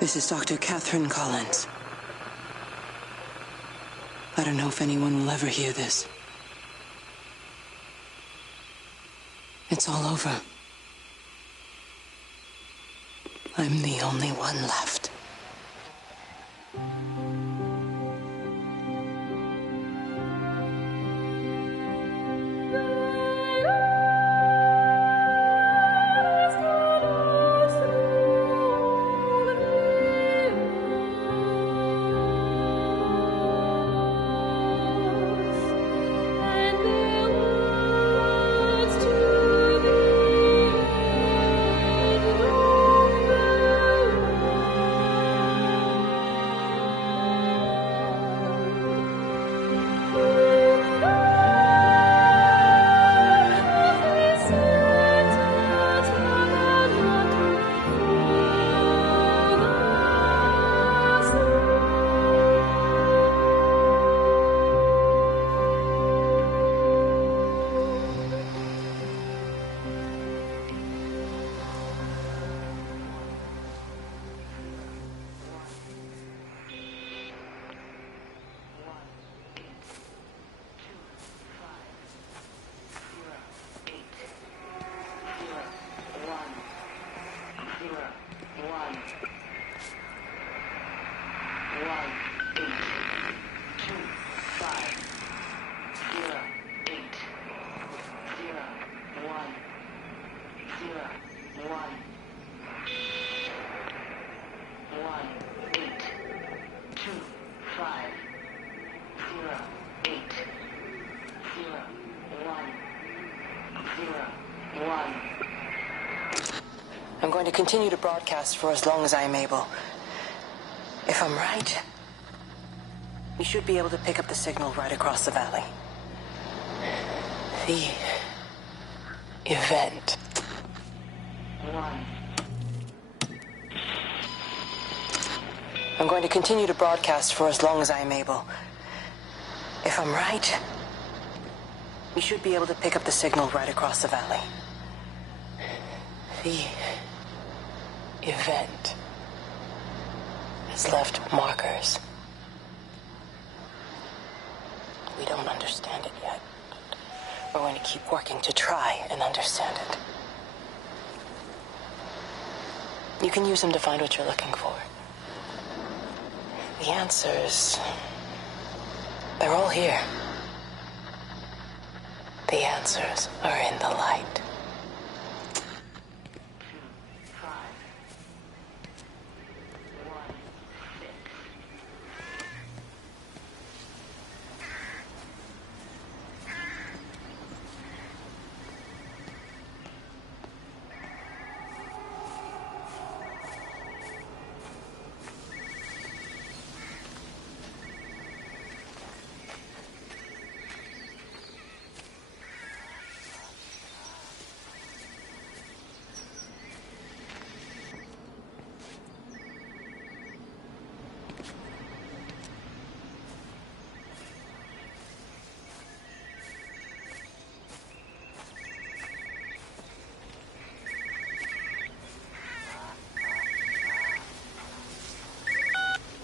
This is Dr. Catherine Collins. I don't know if anyone will ever hear this. It's all over. I'm the only one left. I'm going to continue to broadcast for as long as I'm able. If I'm right, we should be able to pick up the signal right across the valley. The event. I'm going to continue to broadcast for as long as I'm able. If I'm right, we should be able to pick up the signal right across the valley. The event has left markers. We don't understand it yet. We're going to keep working to try and understand it. You can use them to find what you're looking for. The answers, they're all here. The answers are in the light.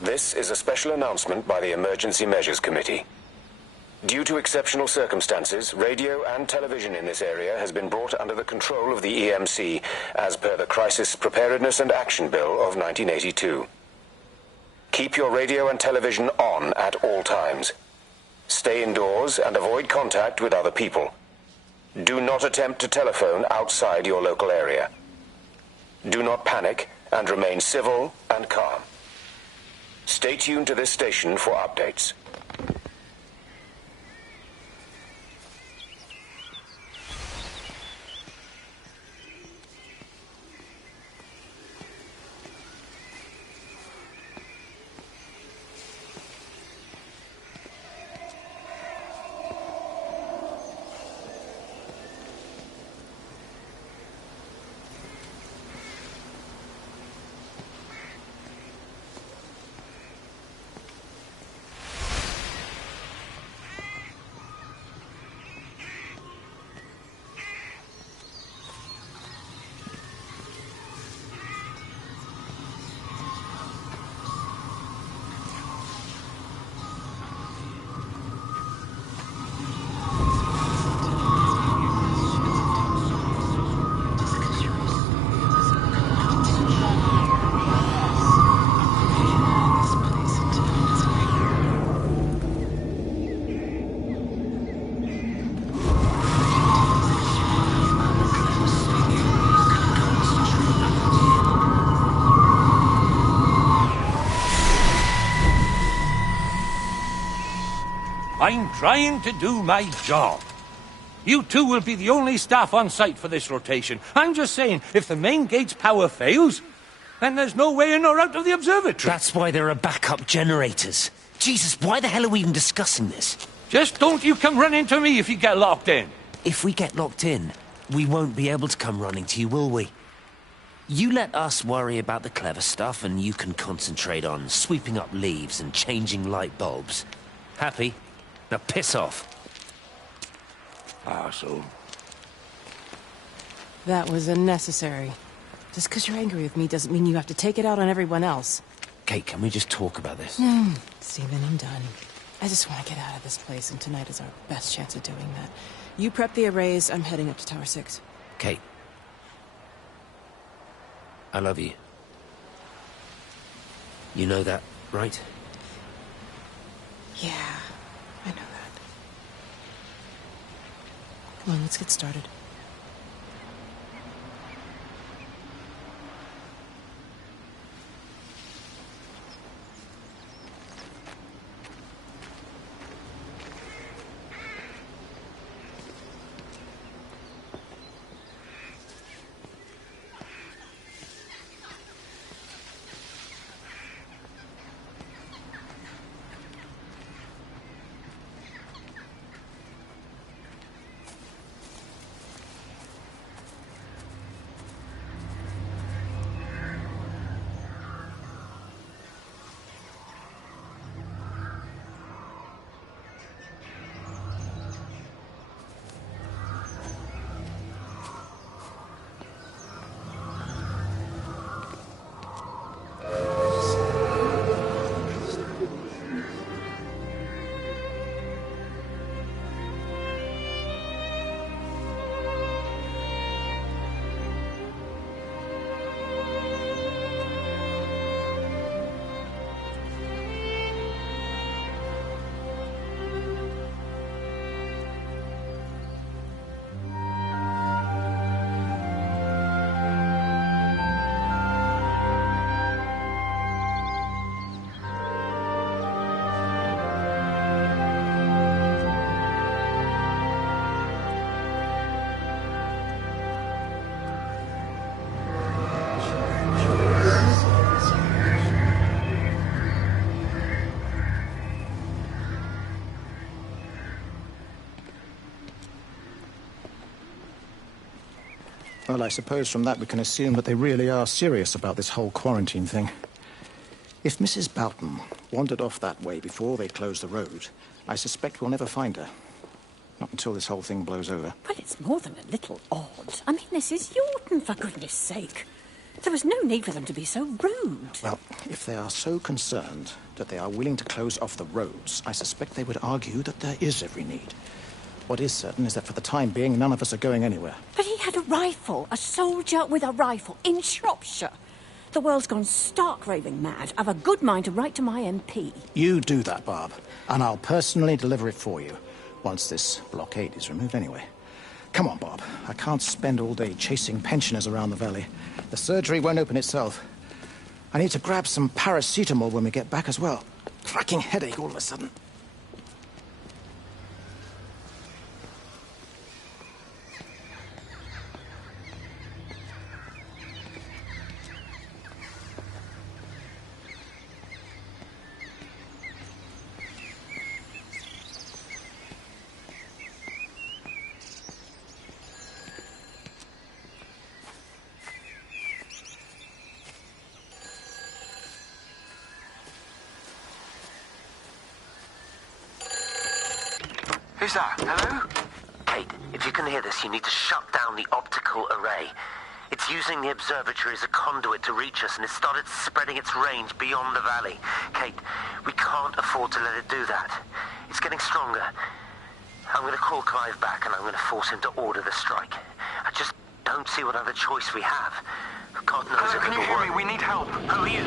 This is a special announcement by the Emergency Measures Committee. Due to exceptional circumstances, radio and television in this area has been brought under the control of the EMC as per the Crisis Preparedness and Action Bill of 1982. Keep your radio and television on at all times. Stay indoors and avoid contact with other people. Do not attempt to telephone outside your local area. Do not panic and remain civil and calm. Stay tuned to this station for updates. I'm trying to do my job. You two will be the only staff on site for this rotation. I'm just saying, if the main gate's power fails, then there's no way in or out of the observatory. That's why there are backup generators. Jesus, why the hell are we even discussing this? Just don't you come running to me if you get locked in. If we get locked in, we won't be able to come running to you, will we? You let us worry about the clever stuff, and you can concentrate on sweeping up leaves and changing light bulbs. Happy? Now piss off. Arsehole. That was unnecessary. Just because you're angry with me doesn't mean you have to take it out on everyone else. Kate, can we just talk about this? Steven, I'm done. I just want to get out of this place, and tonight is our best chance of doing that. You prep the arrays, I'm heading up to Tower 6. Kate. I love you. You know that, right? Yeah, I know that. Come on, let's get started. Well, I suppose from that we can assume that they really are serious about this whole quarantine thing. If Mrs. Boughton wandered off that way before they closed the road, I suspect we'll never find her. Not until this whole thing blows over. Well, it's more than a little odd. I mean, this is Yorton, for goodness sake. There was no need for them to be so rude. Well, if they are so concerned that they are willing to close off the roads, I suspect they would argue that there is every need. What is certain is that for the time being, none of us are going anywhere. But he had a rifle, a soldier with a rifle, in Shropshire. The world's gone stark raving mad. I've a good mind to write to my MP. You do that, Barb, and I'll personally deliver it for you, once this blockade is removed anyway. Come on, Bob. I can't spend all day chasing pensioners around the valley. The surgery won't open itself. I need to grab some paracetamol when we get back as well. Cracking headache all of a sudden. Who's that? Hello? Kate, if you can hear this, you need to shut down the optical array. It's using the observatory as a conduit to reach us, and it's started spreading its range beyond the valley. Kate, we can't afford to let it do that. It's getting stronger. I'm going to call Clive back, and I'm going to force him to order the strike. I just don't see what other choice we have. God knows Hello, if can you it'll hear me? work. We need help. Who are you?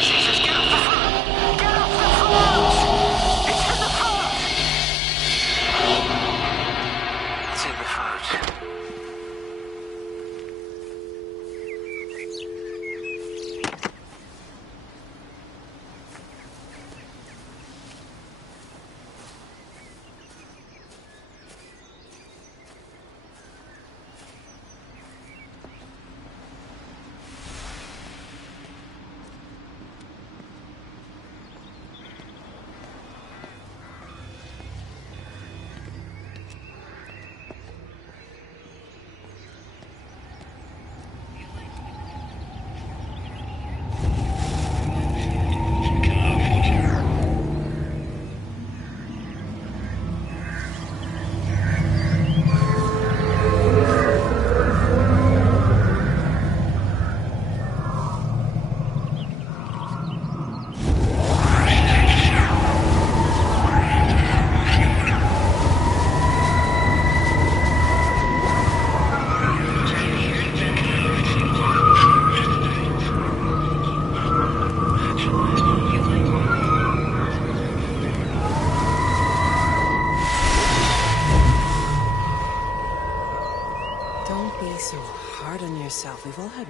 Jesus, get off the phone! Get off the phone! It's in the phone! It's in the phone.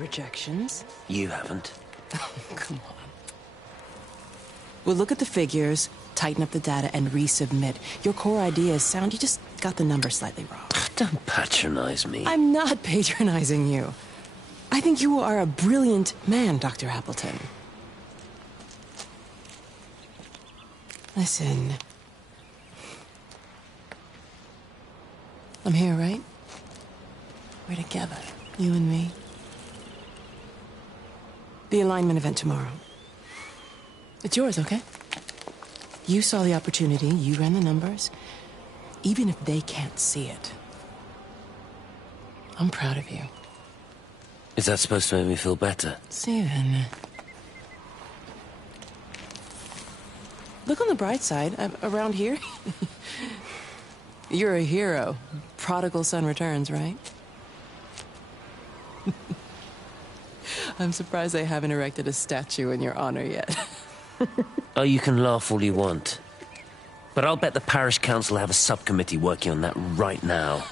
rejections. You haven't. Come on. We'll look at the figures, tighten up the data, and resubmit. Your core idea is sound, you just got the numbers slightly wrong. Don't patronize me. I'm not patronizing you. I think you are a brilliant man, Dr. Appleton. Listen. I'm here, right? We're together, you and me. The alignment event tomorrow. It's yours, okay? You saw the opportunity, you ran the numbers. Even if they can't see it, I'm proud of you. Is that supposed to make me feel better? Steven. Look on the bright side. Around here, you're a hero. Prodigal son returns, right? I'm surprised they haven't erected a statue in your honor yet. Oh, you can laugh all you want. But I'll bet the parish council have a subcommittee working on that right now.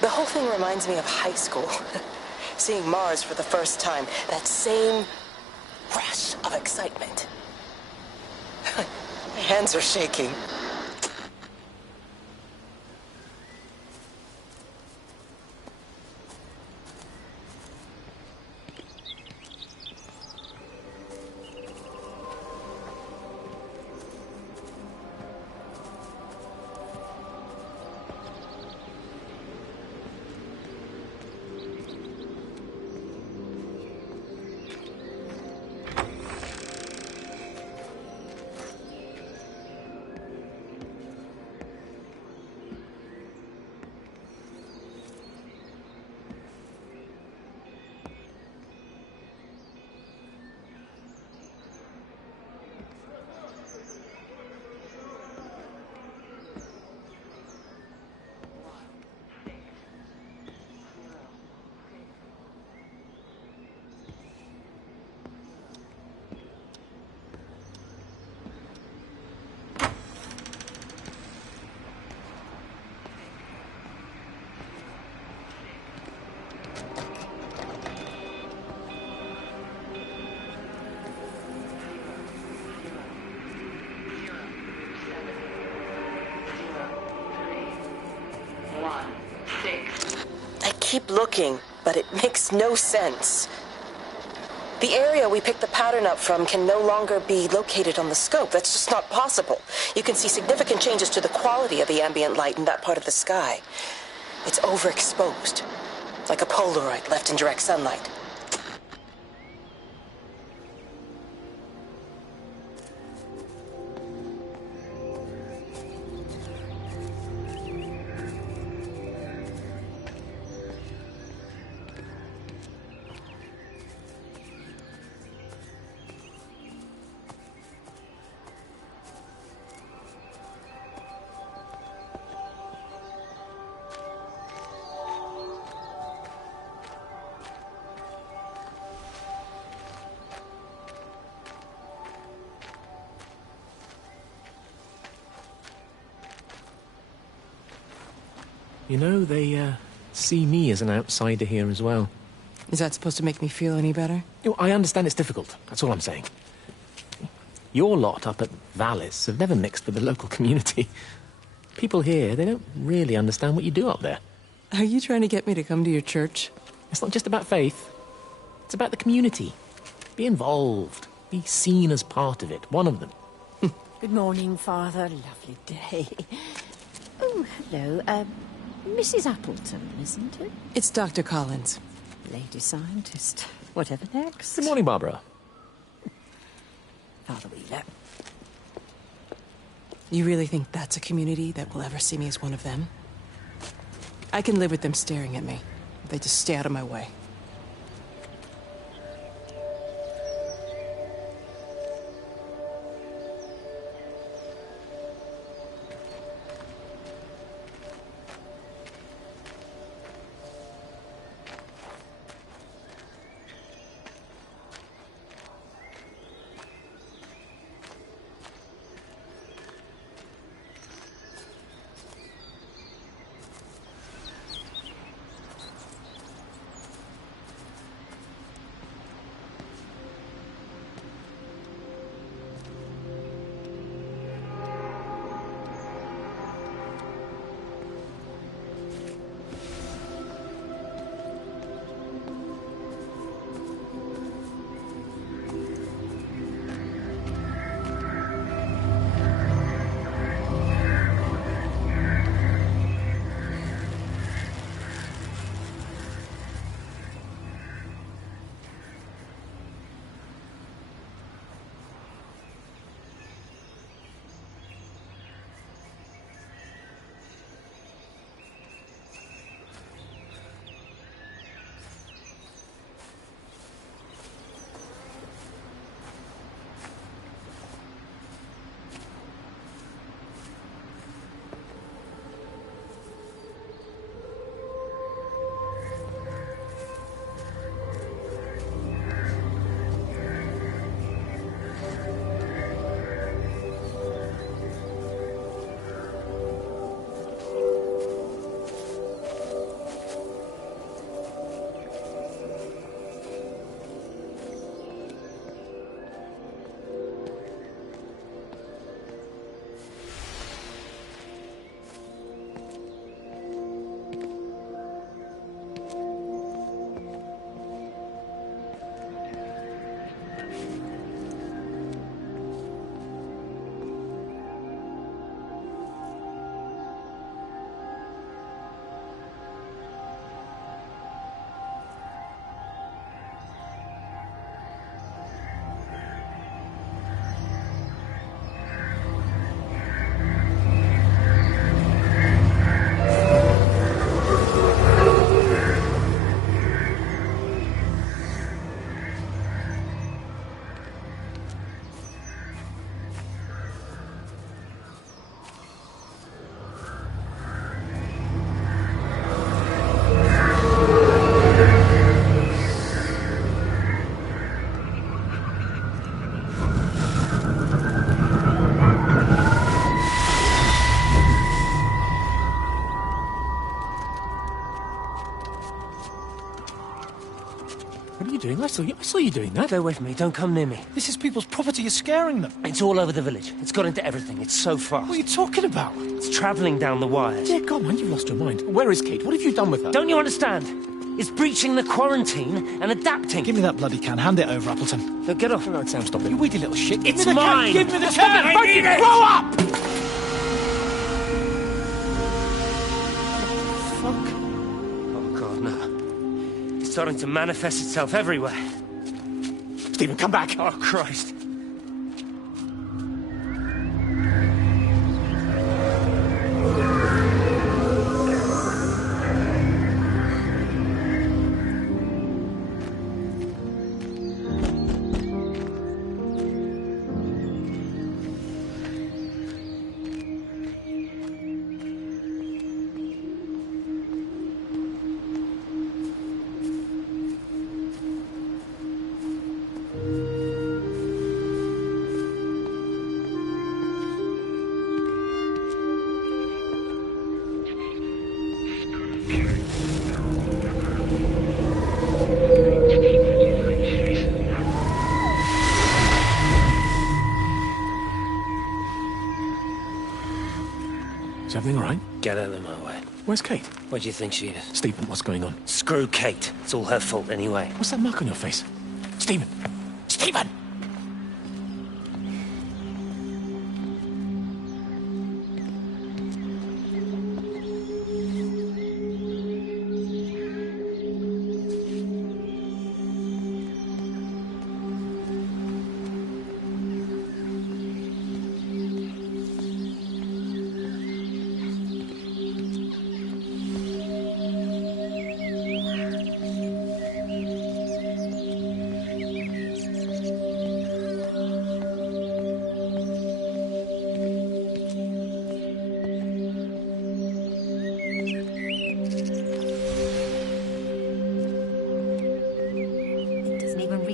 The whole thing reminds me of high school. Seeing Mars for the first time. That same rush of excitement. My hands are shaking. I keep looking, but it makes no sense. The area we picked the pattern up from can no longer be located on the scope. That's just not possible. You can see significant changes to the quality of the ambient light in that part of the sky. It's overexposed, like a Polaroid left in direct sunlight. You know, they, see me as an outsider here as well. Is that supposed to make me feel any better? You know, I understand it's difficult. That's all I'm saying. Your lot up at Valis have never mixed with the local community. People here, they don't really understand what you do up there. Are you trying to get me to come to your church? It's not just about faith. It's about the community. Be involved. Be seen as part of it. One of them. Good morning, Father. Lovely day. Oh, hello. Mrs. Appleton, isn't it? It's Dr. Collins. Lady scientist. Whatever next? Good morning, Barbara. Father Wheeler. You really think that's a community that will ever see me as one of them? I can live with them staring at me. If they just stay out of my way. What are you doing? I saw you doing that. Stay away from me. Don't come near me. This is people's property. You're scaring them. It's all over the village. It's got into everything. It's so fast. What are you talking about? It's travelling down the wires. Dear God, man, you've lost your mind. Where is Kate? What have you done with her? Don't you understand? is breaching the quarantine and adapting. Give me that bloody can. Hand it over, Appleton. No, get off. No, Sam, stop it. You weedy little shit. It's mine! Give me the can! I need it! Grow up! Fuck. Oh, God, no. It's starting to manifest itself everywhere. Stephen, come back. Oh, Christ. Is everything all right? Get out of my way. Where's Kate? Where do you think she is? Stephen, what's going on? Screw Kate. It's all her fault anyway. What's that mark on your face? Stephen! Stephen!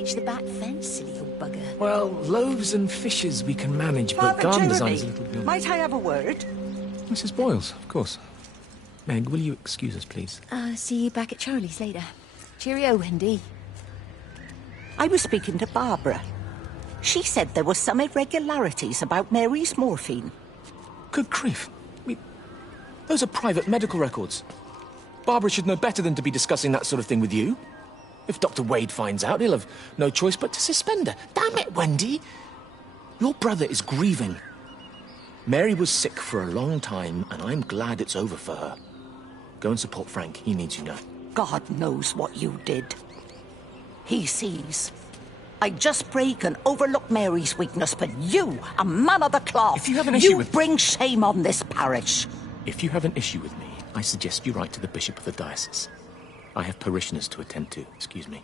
The back fence, silly old bugger. Well, loaves and fishes we can manage, but Father garden Jeremy, design's a little beyond... might I have a word? Mrs. Boyles, of course. Meg, will you excuse us, please? See you back at Charlie's later. Cheerio, Wendy. I was speaking to Barbara. She said there were some irregularities about Mary's morphine. Good grief. Those are private medical records. Barbara should know better than to be discussing that sort of thing with you. If Dr. Wade finds out, he'll have no choice but to suspend her. Damn it, Wendy! Your brother is grieving. Mary was sick for a long time, and I'm glad it's over for her. Go and support Frank. He needs you now. God knows what you did. He sees. I just break and overlook Mary's weakness, but you, a man of the cloth, If you have an issue with... bring shame on this parish. If you have an issue with me, I suggest you write to the Bishop of the Diocese. I have parishioners to attend to. Excuse me.